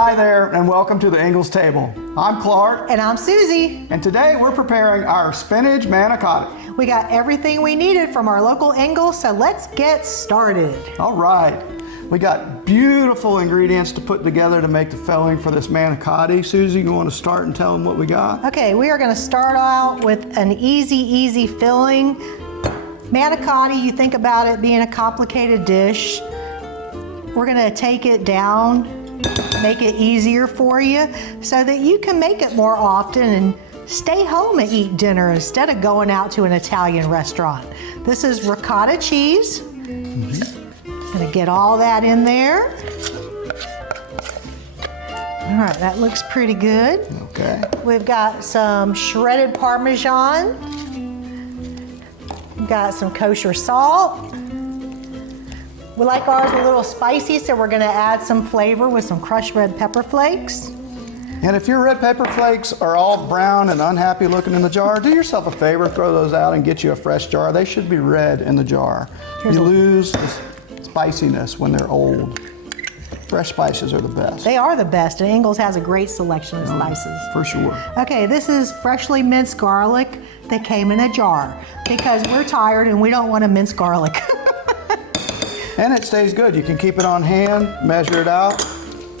Hi there, and welcome to the Ingles table. I'm Clark. And I'm Susie. And today we're preparing our spinach manicotti. We got everything we needed from our local Ingles, so let's get started. All right. We got beautiful ingredients to put together to make the filling for this manicotti. Susie, you want to start and tell them what we got? Okay, we are going to start out with an easy filling. Manicotti, you think about it being a complicated dish. We're going to take it down, make it easier for you so that you can make it more often and stay home and eat dinner instead of going out to an Italian restaurant. This is ricotta cheese. Gonna get all that in there. All right, that looks pretty good. Okay. We've got some shredded Parmesan. We've got some kosher salt. We like ours a little spicy, so we're gonna add some flavor with some crushed red pepper flakes. And if your red pepper flakes are all brown and unhappy looking in the jar, do yourself a favor, throw those out and get you a fresh jar. They should be red in the jar. You lose the spiciness when they're old. Fresh spices are the best. They are the best, and Ingles has a great selection of spices. For sure. Okay, this is freshly minced garlic that came in a jar because we're tired and we don't want to mince garlic. And it stays good. You can keep it on hand, measure it out.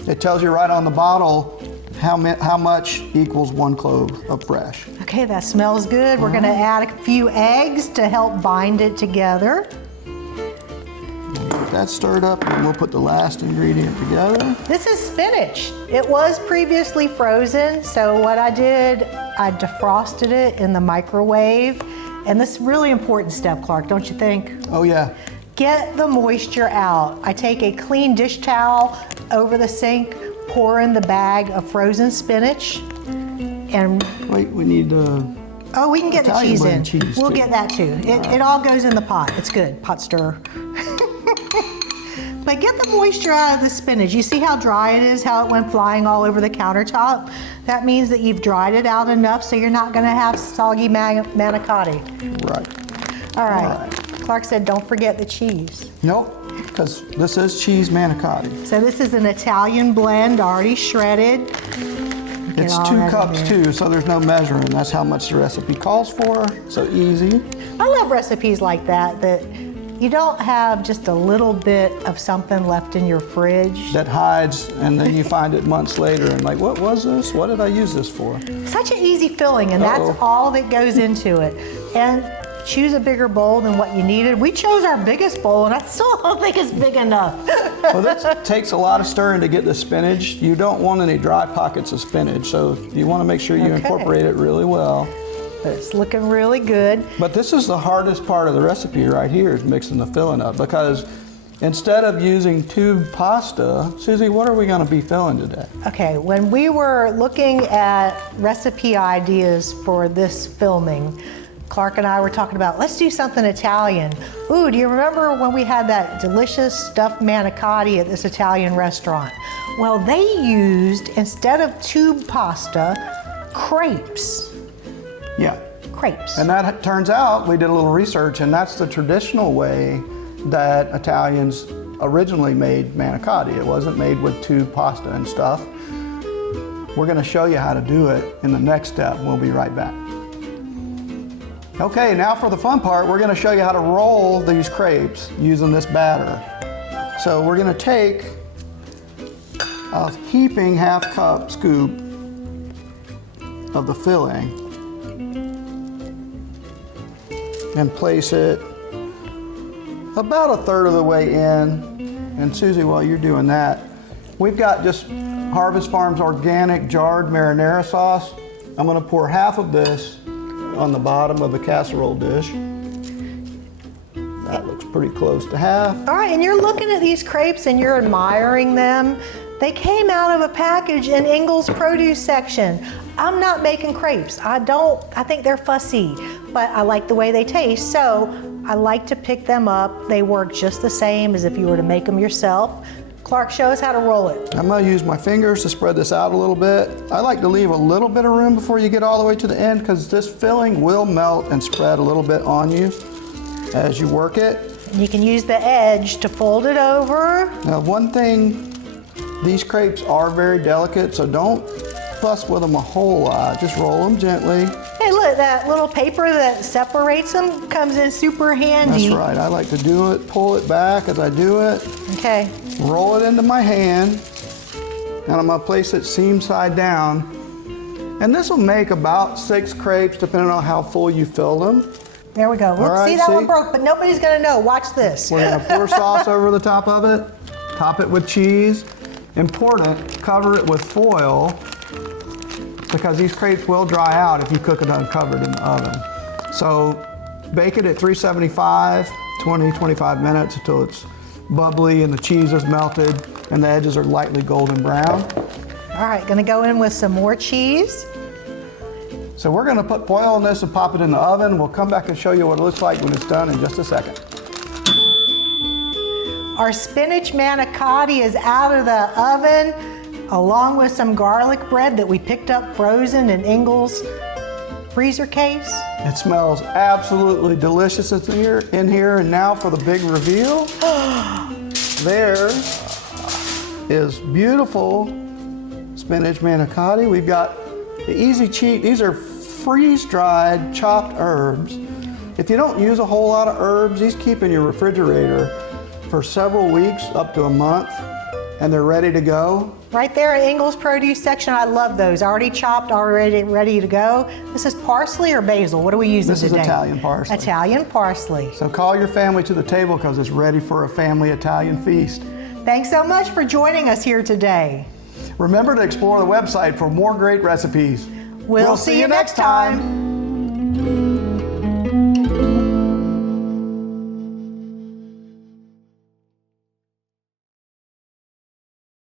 It tells you right on the bottle how much equals 1 clove of fresh. Okay, that smells good. We're gonna add a few eggs to help bind it together. Get that stirred up and we'll put the last ingredient together. This is spinach. It was previously frozen, so what I did, I defrosted it in the microwave. And this is a really important step, Clark, don't you think? Oh yeah. Get the moisture out. I take a clean dish towel over the sink, pour in the bag of frozen spinach, and wait, we need oh, we can get the cheese in. We'll too. Get that too. It all goes in the pot. It's good. Pot stir. But get the moisture out of the spinach. You see how dry it is, how it went flying all over the countertop? That means that you've dried it out enough so you're not gonna have soggy manicotti. Right. All right. Clark said don't forget the cheese. Nope, because this is cheese manicotti. So this is an Italian blend already shredded. It's 2 cups too, so there's no measuring. That's how much the recipe calls for, so easy. I love recipes like that, that you don't have just a little bit of something left in your fridge. That hides, and then you find it months later and like, what was this? What did I use this for? Such an easy filling, and that's all that goes into it. And choose a bigger bowl than what you needed. We chose our biggest bowl, and I still don't think it's big enough. Well, this takes a lot of stirring to get the spinach. You don't want any dry pockets of spinach, so you want to make sure you incorporate it really well. It's looking really good. But this is the hardest part of the recipe right here, is mixing the filling up, because instead of using tube pasta, Susie, what are we going to be filling today? Okay, when we were looking at recipe ideas for this filming, Clark and I were talking about, let's do something Italian. Ooh, do you remember when we had that delicious stuffed manicotti at this Italian restaurant? Well, they used, instead of tube pasta, crepes. Yeah. Crepes. And that turns out, we did a little research, and that's the traditional way that Italians originally made manicotti. It wasn't made with tube pasta and stuff. We're going to show you how to do it in the next step. We'll be right back. Okay, now for the fun part, we're going to show you how to roll these crepes using this batter. So we're going to take a heaping half-cup scoop of the filling and place it about 1/3 of the way in. And Susie, while you're doing that, we've got just Harvest Farms organic jarred marinara sauce. I'm going to pour half of this on the bottom of the casserole dish. That looks pretty close to half. All right, and you're looking at these crepes and you're admiring them. They came out of a package in Ingles' produce section. I'm not making crepes. I think they're fussy, but I like the way they taste, so I like to pick them up. They work just the same as if you were to make them yourself. Clark, show us how to roll it. I'm going to use my fingers to spread this out a little bit. I like to leave a little bit of room before you get all the way to the end, because this filling will melt and spread a little bit on you as you work it. You can use the edge to fold it over. Now, one thing These crepes are very delicate, so don't fuss with them a whole lot. Just roll them gently. Hey, look, that little paper that separates them comes in super handy. That's right. I like to do it, pull it back as I do it. Okay. Roll it into my hand, and I'm gonna place it seam side down. And this will make about 6 crepes, depending on how full you fill them. There we go. Look, right, see, that see? one broke, but nobody's gonna know. Watch this. We're gonna pour sauce over the top of it, top it with cheese. Important, cover it with foil, because these crepes will dry out if you cook it uncovered in the oven. So bake it at 375, 20-25 minutes until it's bubbly and the cheese is melted and the edges are lightly golden brown. All right, gonna go in with some more cheese. So we're gonna put foil on this and pop it in the oven. We'll come back and show you what it looks like when it's done in just a second. Our spinach manicotti is out of the oven, along with some garlic bread that we picked up frozen in Ingles freezer case. It smells absolutely delicious in here. And now for the big reveal. There is beautiful spinach manicotti. We've got the easy cheat. These are freeze-dried chopped herbs. If you don't use a whole lot of herbs, these keep in your refrigerator for several weeks, up to a month, and they're ready to go. Right there in Ingles produce section, I love those. Already chopped, already ready to go. This is parsley or basil? What are we using today? This is Italian parsley. Italian parsley. So call your family to the table because it's ready for a family Italian feast. Thanks so much for joining us here today. Remember to explore the website for more great recipes. We'll see you next time.